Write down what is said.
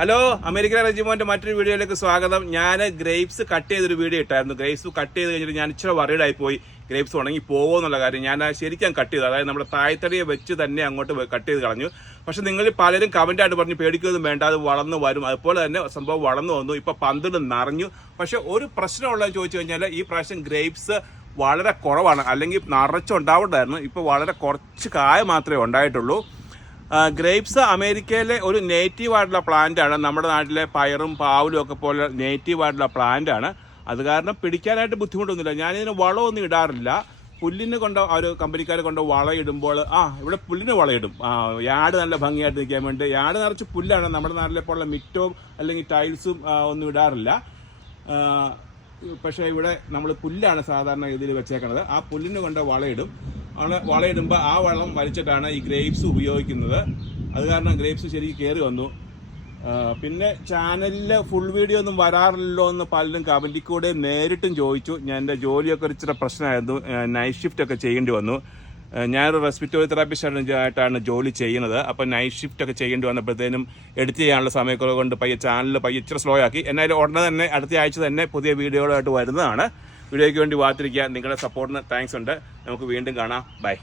Hello American റെജിമോന്റെ മറ്റൊരു വീഡിയോയിലേക്ക് സ്വാഗതം. ഞാൻ ഗ്രേപ്സ് കട്ട് ചെയ്തൊരു വീഡിയോ ഇട്ടായിരുന്നു. ഗ്രേപ്സ് കട്ട് ചെയ്ത് കഴിഞ്ഞിട്ട് ഞാൻ ഇച്ചിരി വറീഡായി പോയി ഗ്രേപ്സ് ഉണങ്ങി പോകുമോ എന്നുള്ള കാര്യം ഞാൻ ശരിക്കും കട്ട് ചെയ്തു. അതായത് നമ്മുടെ തായ്തടിയെ വെച്ച് തന്നെ അങ്ങോട്ട് കട്ട് ചെയ്ത് കളഞ്ഞു. പക്ഷെ നിങ്ങൾ പലരും കമന്റ് ആയിട്ട് പറഞ്ഞ് പേടിക്കൊന്നും വേണ്ട അത് വളർന്നു വരും. അതുപോലെ തന്നെ സംഭവം വളർന്നു വന്നു. ഇപ്പൊ പന്തിട് നിറഞ്ഞു. പക്ഷെ ഒരു പ്രശ്നമുള്ളതെന്ന് ചോദിച്ചു കഴിഞ്ഞാൽ ഈ പ്രാവശ്യം ഗ്രേപ്സ് വളരെ കുറവാണ്. അല്ലെങ്കിൽ നിറച്ചുണ്ടാവേണ്ടതായിരുന്നു ഇപ്പോൾ വളരെ കുറച്ച് കായ മാത്രമേ ഉണ്ടായിട്ടുള്ളൂ. ഗ്രേപ്സ് അമേരിക്കയിലെ ഒരു നേറ്റീവ് ആയിട്ടുള്ള പ്ലാന്റ് ആണ്. നമ്മുടെ നാട്ടിലെ പയറും പാവലും ഒക്കെ പോലെ നേറ്റീവ് ആയിട്ടുള്ള പ്ലാന്റ് ആണ്. അത് കാരണം പിടിക്കാനായിട്ട് ബുദ്ധിമുട്ടൊന്നുമില്ല. ഞാനിതിന് വളമൊന്നും ഇടാറില്ല. പുല്ലിന് കൊണ്ട് ഒരു കമ്പനിക്കാരെ കൊണ്ട് വളയിടുമ്പോൾ ആ ഇവിടെ പുല്ലിന് വളയിടും യാട് നല്ല ഭംഗിയായിട്ട് നിൽക്കാൻ വേണ്ടി. യാട് നിറച്ച് പുല്ലാണ്. നമ്മുടെ നാട്ടിലെ പോലുള്ള മിറ്റോ അല്ലെങ്കിൽ ടൈൽസും ഒന്നും ഇടാറില്ല. പക്ഷേ ഇവിടെ നമ്മൾ പുല്ലാണ് സാധാരണ ഇതിൽ വെച്ചേക്കുന്നത് ആ പുല്ലിന് കൊണ്ട് വളയിടും ആണ് വളയിടുമ്പോൾ ആ വെള്ളം വലിച്ചിട്ടാണ് ഈ ഗ്രേപ്സ് ഉപയോഗിക്കുന്നത്. അത് കാരണം ഗ്രേപ്സ് ശരിക്കും കയറി വന്നു. പിന്നെ ചാനലിൽ ഫുൾ വീഡിയോ ഒന്നും വരാറില്ലല്ലോ എന്ന് പലരും കമന്റിൽ കൂടെ നേരിട്ടും ചോദിച്ചു. ഞാൻ എന്റെ ജോലിയൊക്കെ ഒരു ഇച്ചിരി പ്രശ്നമായിരുന്നു. നൈറ്റ് ഷിഫ്റ്റ് ഒക്കെ ചെയ്യേണ്ടി വന്നു. ഞാനൊരു റെസ്പിറ്റോറി തെറാപ്പിസ്റ്റ് ആയിട്ടാണ് ജോലി ചെയ്യുന്നത്. അപ്പോൾ നൈറ്റ് ഷിഫ്റ്റ് ഒക്കെ ചെയ്യേണ്ടി വന്നപ്പോഴത്തേനും എഡിറ്റ് ചെയ്യാനുള്ള സമയക്കുറവ് കൊണ്ട് പയ്യെ ചാനൽ പയ്യെ ഇച്ചിരി സ്ലോ ആക്കി. എന്നാലും ഉടനെ തന്നെ അടുത്ത ആഴ്ച തന്നെ പുതിയ വീഡിയോകളായിട്ട് വരുന്നതാണ്. വീഡിയോയ്ക്ക് വേണ്ടി കാത്തിരിക്കുക നിങ്ങളുടെ സപ്പോർട്ടിന് താങ്ക്സ് ഉണ്ട്. നമുക്ക് വീണ്ടും കാണാം. ബൈ